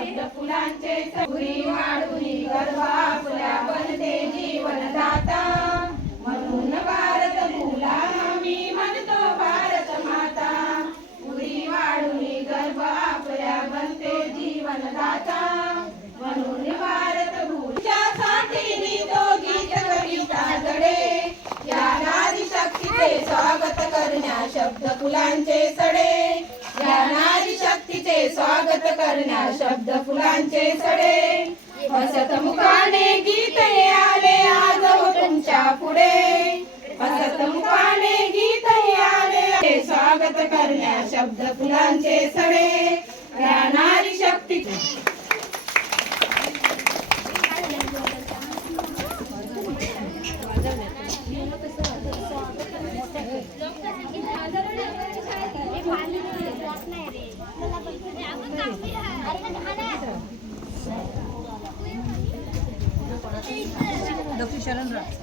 शब्द फुलांचे उरी वाढुनी गर्भ आपल्या बनते जीवनदाता म्हणून भारत भूला मी म्हणतो भारत माता उरी वाढुनी गर्भ आपल्या बनते जीवनदाता म्हणून भारत भूच्यासाठी लिहितो गीत कविता गडे या नारी शक्तीचे स्वागत करण्या शब्द फुलांचे सडे या नारी शक्तीचे स्वागत करण्या शब्द फुलांचे सडे हसत मुखाने गीत आले आज तुमच्या पुढे हसत मुखाने गीत आले स्वागत करण्या शब्द फुलांचे सडे या नारी शक्तीचे डॉक्टर शरण राज